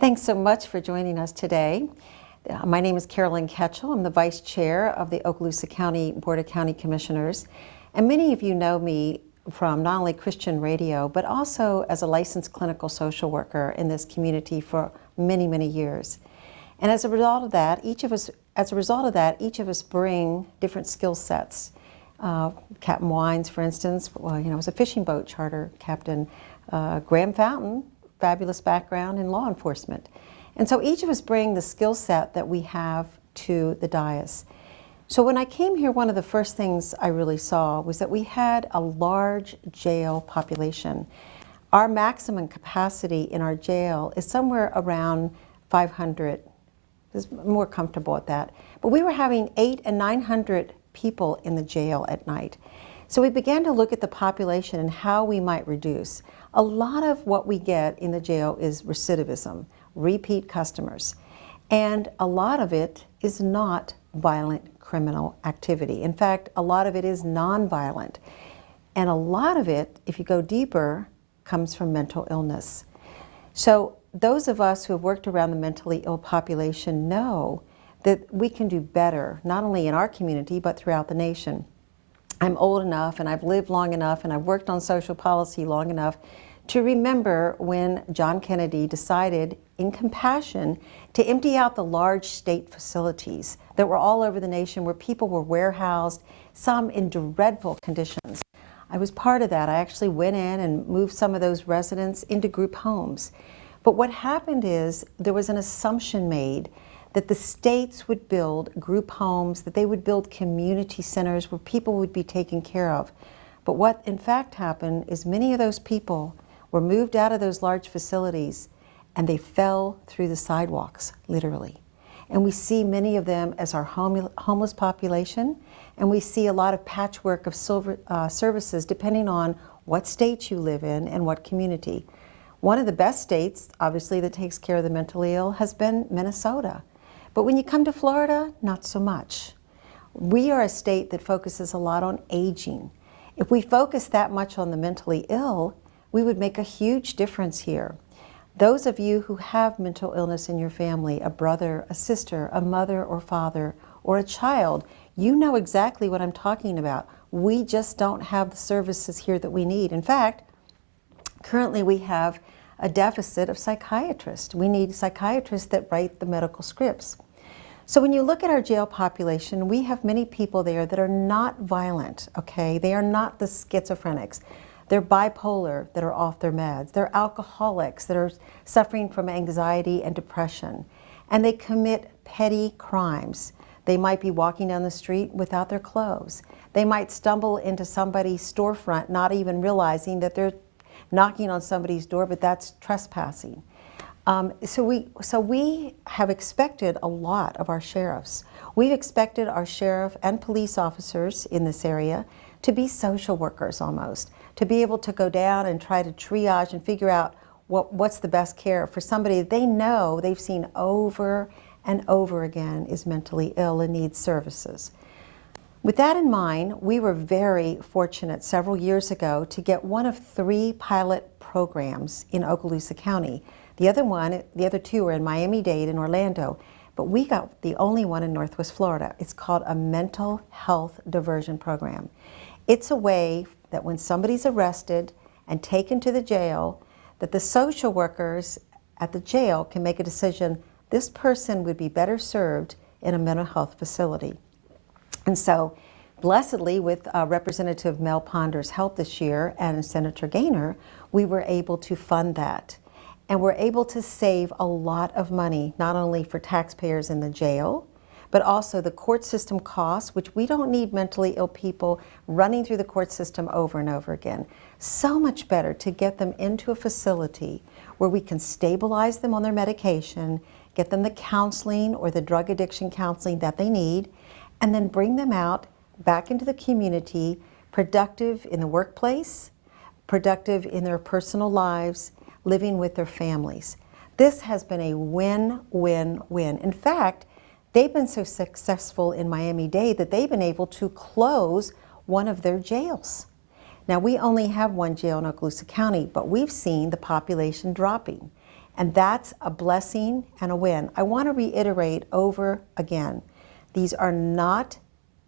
Thanks so much for joining us today. My name is Carolyn Ketchel. I'm the Vice Chair of the Okaloosa County Board of County Commissioners. And many of you know me from not only Christian radio, but also as a licensed clinical social worker in this community for many, many years. And as a result of that, each of us bring different skill sets. Captain Wines, for instance, was a fishing boat charter captain. Graham Fountain, fabulous background in law enforcement. And so each of us bring the skill set that we have to the dais. So when I came here, one of the first things I really saw was that we had a large jail population. Our maximum capacity in our jail is somewhere around 500. Is more comfortable at that. But we were having 800 and 900 people in the jail at night. So we began to look at the population and how we might reduce. A lot of what we get in the jail is recidivism, repeat customers. And a lot of it is not violent criminal activity. In fact, a lot of it is nonviolent. And a lot of it, if you go deeper, comes from mental illness. So those of us who have worked around the mentally ill population know that we can do better, not only in our community, but throughout the nation. I'm old enough and I've lived long enough and I've worked on social policy long enough to remember when John Kennedy decided in compassion to empty out the large state facilities that were all over the nation where people were warehoused, some in dreadful conditions. I was part of that. I actually went in and moved some of those residents into group homes. But what happened is there was an assumption made that the states would build group homes, that they would build community centers where people would be taken care of. But what in fact happened is many of those people were moved out of those large facilities and they fell through the sidewalks, literally. And we see many of them as our homeless population, and we see a lot of patchwork of services depending on what state you live in and what community. One of the best states, obviously, that takes care of the mentally ill has been Minnesota. But when you come to Florida, not so much. We are a state that focuses a lot on aging. If we focus that much on the mentally ill, we would make a huge difference here. Those of you who have mental illness in your family, a brother, a sister, a mother or father, or a child, you know exactly what I'm talking about. We just don't have the services here that we need. In fact, currently we have a deficit of psychiatrists. We need psychiatrists that write the medical scripts. So when you look at our jail population, we have many people there that are not violent, okay? They are not the schizophrenics. They're bipolar that are off their meds. They're alcoholics that are suffering from anxiety and depression. And they commit petty crimes. They might be walking down the street without their clothes. They might stumble into somebody's storefront not even realizing that they're knocking on somebody's door, but that's trespassing. So we have expected a lot of our sheriffs. We've expected our sheriff and police officers in this area to be social workers almost, to be able to go down and try to triage and figure out what's the best care for somebody that they know they've seen over and over again is mentally ill and needs services. With that in mind, we were very fortunate several years ago to get one of 3 pilot programs in Okaloosa County. The other 2 are in Miami-Dade and Orlando, but we got the only one in Northwest Florida. It's called a Mental Health Diversion Program. It's a way that when somebody's arrested and taken to the jail, that the social workers at the jail can make a decision, this person would be better served in a mental health facility. And so, blessedly, with Representative Mel Ponder's help this year and Senator Gaynor, we were able to fund that. And we're able to save a lot of money, not only for taxpayers in the jail, but also the court system costs, which we don't need mentally ill people running through the court system over and over again. So much better to get them into a facility where we can stabilize them on their medication, get them the counseling or the drug addiction counseling that they need, and then bring them out back into the community, productive in the workplace, productive in their personal lives, living with their families. This has been a win-win-win. In fact, they've been so successful in Miami-Dade that they've been able to close one of their jails. Now, we only have one jail in Okaloosa County, but we've seen the population dropping. And that's a blessing and a win. I want to reiterate over again, these are not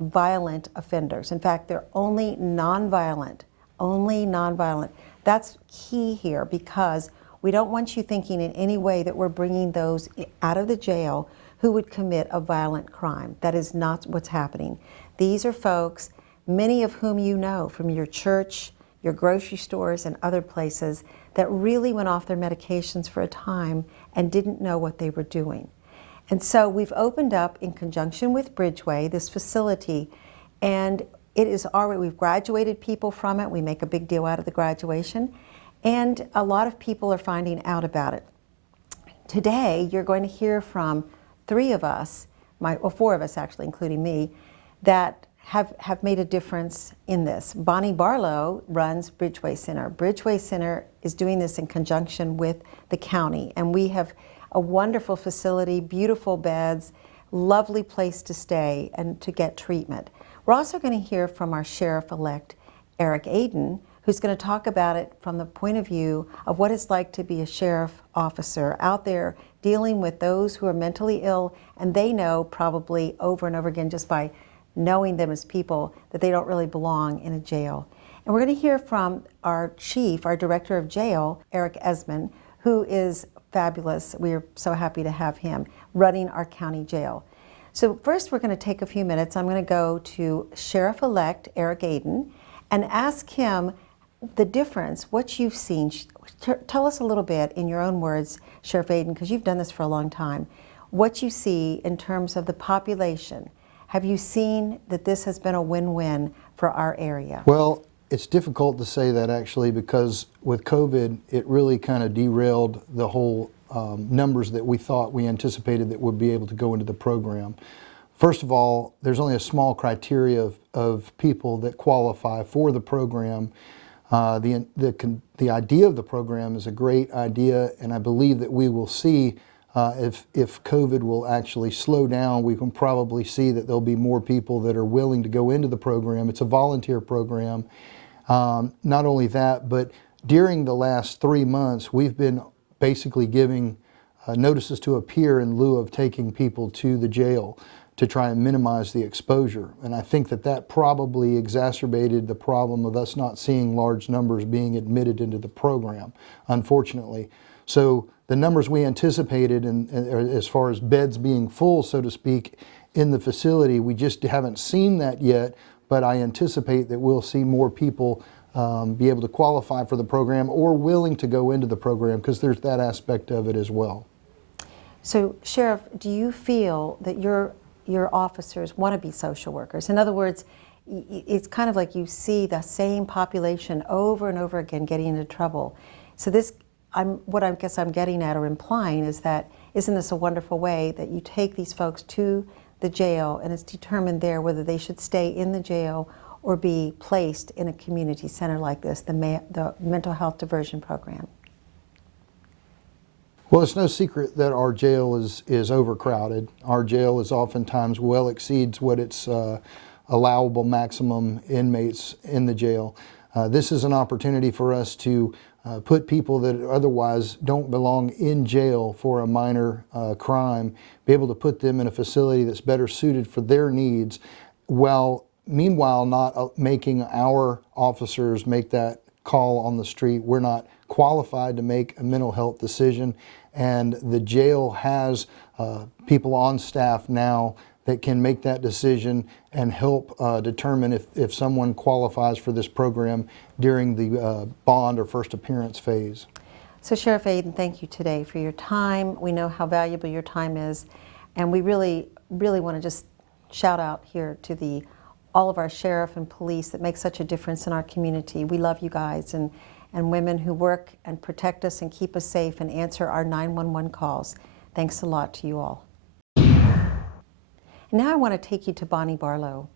violent offenders. In fact, they're only nonviolent, only nonviolent. That's key here, because we don't want you thinking in any way that we're bringing those out of the jail who would commit a violent crime. That is not what's happening. These are folks, many of whom you know from your church, your grocery stores, and other places, that really went off their medications for a time and didn't know what they were doing. And so we've opened up, in conjunction with Bridgeway, this facility, and it is already, we've graduated people from it. We make a big deal out of the graduation, and a lot of people are finding out about it. Today, you're going to hear from three of us, four of us actually, including me, that have made a difference in this. Bonnie Barlow runs Bridgeway Center. Bridgeway Center is doing this in conjunction with the county, and we have a wonderful facility, beautiful beds, lovely place to stay and to get treatment. We're also going to hear from our sheriff-elect, Eric Aden, who's going to talk about it from the point of view of what it's like to be a sheriff officer out there dealing with those who are mentally ill, and they know probably over and over again, just by knowing them as people, that they don't really belong in a jail. And we're going to hear from our chief, our director of jail, Eric Esmond, who is fabulous. We are so happy to have him running our county jail. So first, we're going to take a few minutes. I'm going to go to Sheriff-elect Eric Aden and ask him the difference, what you've seen. Tell us a little bit in your own words, Sheriff Aden, because you've done this for a long time, what you see in terms of the population. Have you seen that this has been a win-win for our area? Well, it's difficult to say that, actually, because with COVID, it really kind of derailed the whole numbers that we anticipated that would be able to go into the program. First of all, there's only a small criteria of people that qualify for the program. The idea of the program is a great idea, and I believe that we will see if COVID will actually slow down, we can probably see that there'll be more people that are willing to go into the program. It's a volunteer program. Not only that, but during the last 3 months, we've been basically giving notices to appear in lieu of taking people to the jail to try and minimize the exposure. And I think that that probably exacerbated the problem of us not seeing large numbers being admitted into the program, unfortunately. So the numbers we anticipated, as far as beds being full, so to speak, in the facility, we just haven't seen that yet, but I anticipate that we'll see more people be able to qualify for the program or willing to go into the program, because there's that aspect of it as well. So, Sheriff, do you feel that your officers want to be social workers? In other words, it's kind of like you see the same population over and over again getting into trouble. So this, what I guess I'm getting at or implying is that, isn't this a wonderful way that you take these folks to the jail and it's determined there whether they should stay in the jail or be placed in a community center like this, the Mental Health Diversion Program? Well, it's no secret that our jail is overcrowded. Our jail is oftentimes well exceeds what its allowable maximum inmates in the jail. This is an opportunity for us to put people that otherwise don't belong in jail for a minor crime, be able to put them in a facility that's better suited for their needs, while meanwhile not making our officers make that call on the street. We're not qualified to make a mental health decision, and the jail has people on staff now that can make that decision and help determine if someone qualifies for this program during the bond or first appearance phase. So Sheriff Aden, thank you today for your time. We know how valuable your time is, and we really want to just shout out here to all of our sheriff and police that make such a difference in our community. We love you guys, and women who work and protect us and keep us safe and answer our 911 calls. Thanks a lot to you all. Now I want to take you to Bonnie Barlow.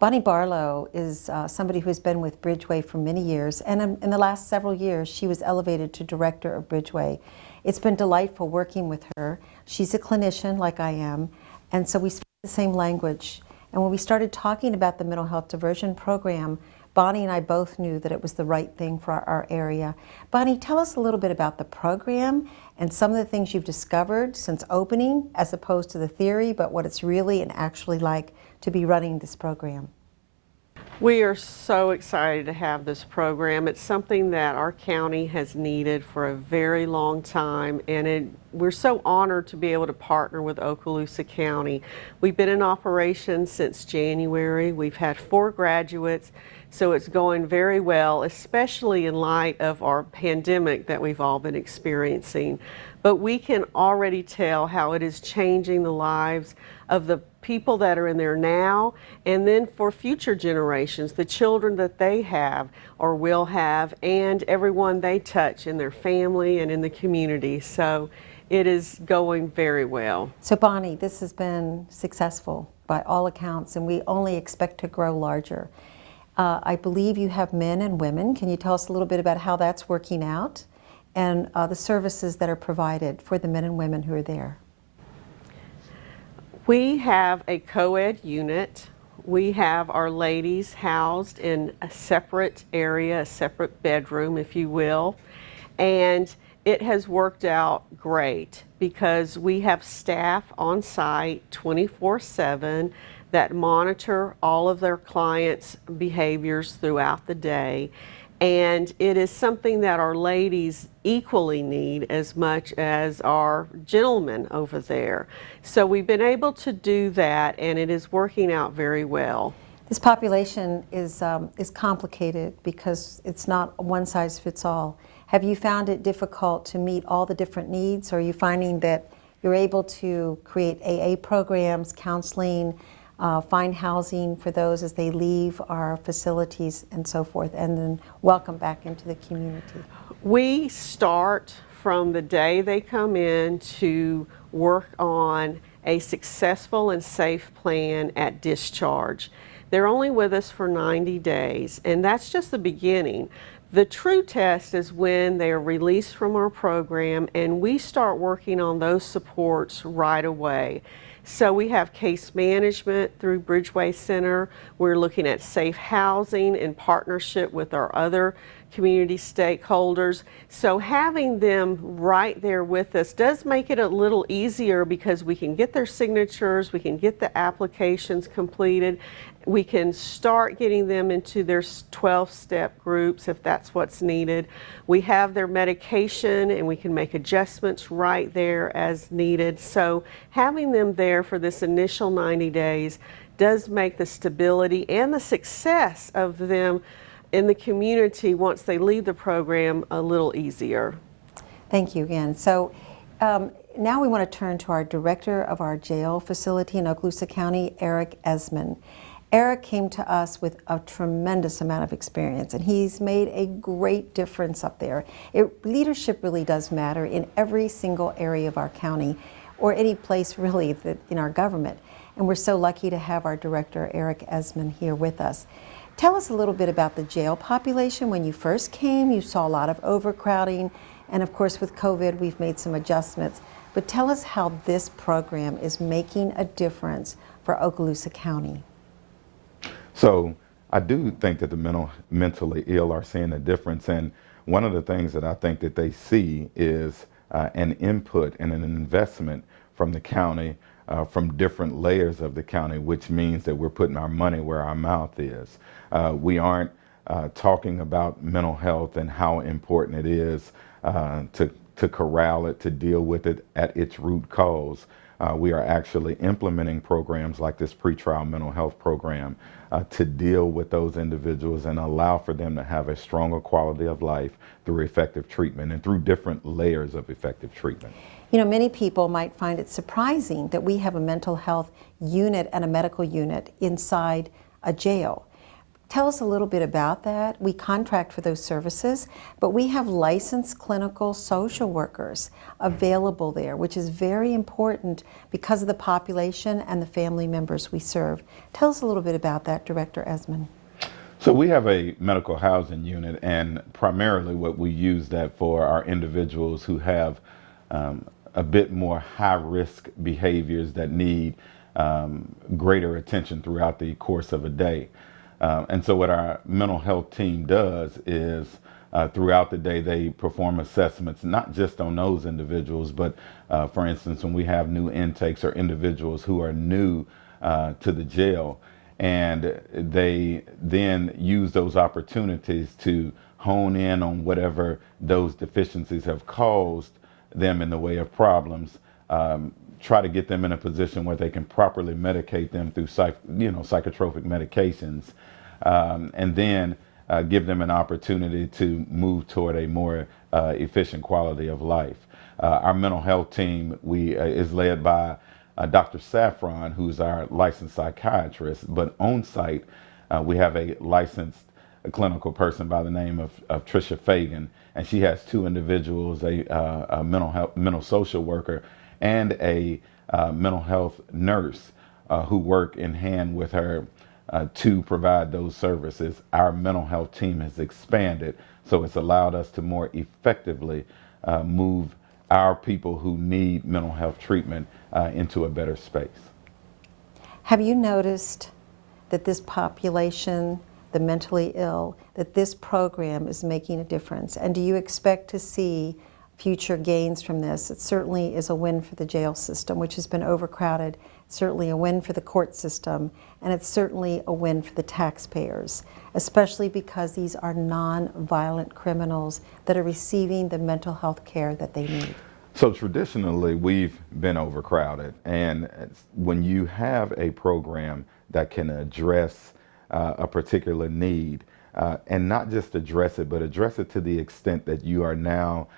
Bonnie Barlow is somebody who has been with Bridgeway for many years, and in the last several years she was elevated to director of Bridgeway. It's been delightful working with her. She's a clinician like I am, and so we speak the same language. And when we started talking about the Mental Health Diversion Program, Bonnie and I both knew that it was the right thing for our area. Bonnie, tell us a little bit about the program and some of the things you've discovered since opening, as opposed to the theory, but what it's really and actually like to be running this program. We are so excited to have this program. It's something that our county has needed for a very long time, and we're so honored to be able to partner with Okaloosa County. We've been in operation since January. We've had 4 graduates, so it's going very well, especially in light of our pandemic that we've all been experiencing. But we can already tell how it is changing the lives of the people that are in there now, and then for future generations, the children that they have or will have, and everyone they touch in their family and in the community. So it is going very well. So Bonnie, this has been successful by all accounts, and we only expect to grow larger. I believe you have men and women. Can you tell us a little bit about how that's working out and the services that are provided for the men and women who are there? We have a co-ed unit. We have our ladies housed in a separate area, a separate bedroom, if you will. And it has worked out great because we have staff on site 24/7 that monitor all of their clients' behaviors throughout the day. And it is something that our ladies equally need as much as our gentlemen over there. So we've been able to do that, and it is working out very well. This population is complicated because it's not one size fits all. Have you found it difficult to meet all the different needs, or are you finding that you're able to create AA programs, counseling, find housing for those as they leave our facilities and so forth, and then welcome back into the community? We start from the day they come in to work on a successful and safe plan at discharge. They're only with us for 90 days, and that's just the beginning. The true test is when they are released from our program, and we start working on those supports right away. So we have case management through Bridgeway Center. We're looking at safe housing in partnership with our other community stakeholders. So having them right there with us does make it a little easier because we can get their signatures, we can get the applications completed, we can start getting them into their 12-step groups if that's what's needed. We have their medication and we can make adjustments right there as needed. So having them there for this initial 90 days does make the stability and the success of them in the community once they leave the program a little easier. Thank you again. So now we want to turn to our director of our jail facility in Okaloosa County, Eric Esmond. Eric came to us with a tremendous amount of experience, and he's made a great difference up there. Leadership really does matter in every single area of our county, or any place really that in our government. And we're so lucky to have our director, Eric Esmond, here with us. Tell us a little bit about the jail population. When you first came, you saw a lot of overcrowding, and of course with COVID, we've made some adjustments. But tell us how this program is making a difference for Okaloosa County. So I do think that the mentally ill are seeing a difference, and one of the things that I think that they see is an input and an investment from the county, from different layers of the county, which means that we're putting our money where our mouth is. We aren't talking about mental health and how important it is to corral it, to deal with it at its root cause. We are actually implementing programs like this pretrial mental health program to deal with those individuals and allow for them to have a stronger quality of life through effective treatment and through different layers of effective treatment. You know, many people might find it surprising that we have a mental health unit and a medical unit inside a jail. Tell us a little bit about that. We contract for those services, but we have licensed clinical social workers available there, which is very important because of the population and the family members we serve. Tell us a little bit about that, Director Esmond. So we have a medical housing unit, and primarily what we use that for are individuals who have a bit more high-risk behaviors that need greater attention throughout the course of a day. And so what our mental health team does is throughout the day they perform assessments, not just on those individuals, but for instance, when we have new intakes or individuals who are new to the jail, and they then use those opportunities to hone in on whatever those deficiencies have caused them in the way of problems, try to get them in a position where they can properly medicate them through psychotropic medications, and then give them an opportunity to move toward a more efficient quality of life. Our mental health team is led by Dr. Saffron, who's our licensed psychiatrist, but on site we have a licensed clinical person by the name of Tricia Fagan, and she has two individuals, a mental social worker and a mental health nurse who work in hand with her to provide those services. Our mental health team has expanded, so it's allowed us to more effectively move our people who need mental health treatment into a better space. Have you noticed that this population, the mentally ill, that this program is making a difference? And do you expect to see future gains from this? It certainly is a win for the jail system, which has been overcrowded. It's certainly a win for the court system, and it's certainly a win for the taxpayers, especially because these are non-violent criminals that are receiving the mental health care that they need. So traditionally, we've been overcrowded, and when you have a program that can address a particular need, and not just address it, but address it to the extent that you are now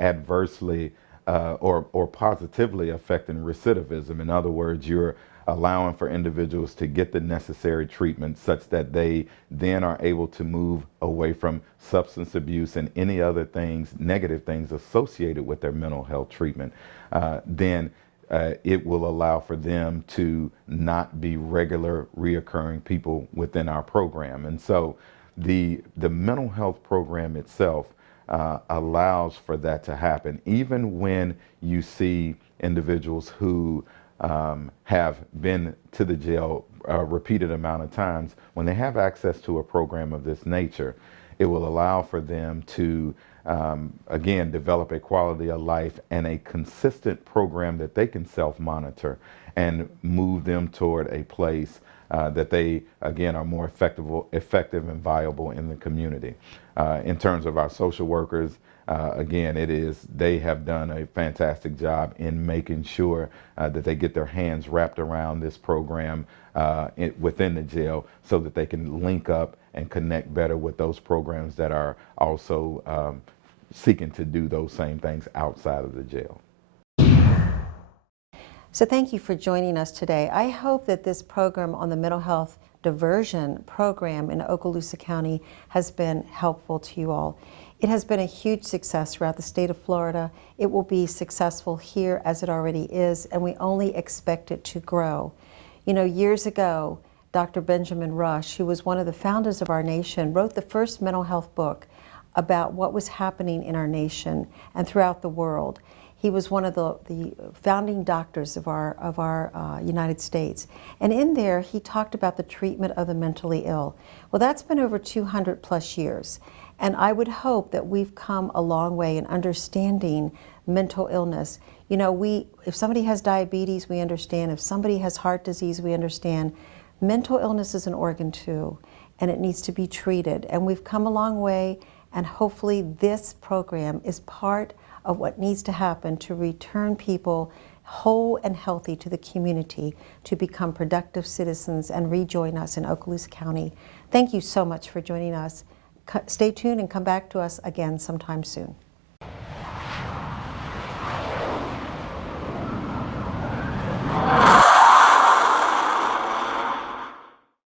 adversely or positively affecting recidivism. In other words, you're allowing for individuals to get the necessary treatment such that they then are able to move away from substance abuse and any other things, negative things associated with their mental health treatment. Then it will allow for them to not be regular, reoccurring people within our program. And so the mental health program itself allows for that to happen, even when you see individuals who have been to the jail a repeated amount of times. When they have access to a program of this nature, it will allow for them to again develop a quality of life and a consistent program that they can self-monitor and move them toward a place that they again are more effective and viable in the community. In terms of our social workers, again, they have done a fantastic job in making sure that they get their hands wrapped around this program within the jail so that they can link up and connect better with those programs that are also seeking to do those same things outside of the jail. So thank you for joining us today. I hope that this program on the Mental Health Diversion Program in Okaloosa County has been helpful to you all. It has been a huge success throughout the state of Florida. It will be successful here as it already is, and we only expect it to grow. You know, years ago, Dr. Benjamin Rush, who was one of the founders of our nation, wrote the first mental health book about what was happening in our nation and throughout the world. He was one of the founding doctors of our United States. And in there, he talked about the treatment of the mentally ill. Well, that's been over 200 plus years. And I would hope that we've come a long way in understanding mental illness. You know, if somebody has diabetes, we understand. If somebody has heart disease, we understand. Mental illness is an organ too, and it needs to be treated. And we've come a long way, and hopefully this program is part of what needs to happen to return people whole and healthy to the community to become productive citizens and rejoin us in Okaloosa County. Thank you so much for joining us. Stay tuned and come back to us again sometime soon.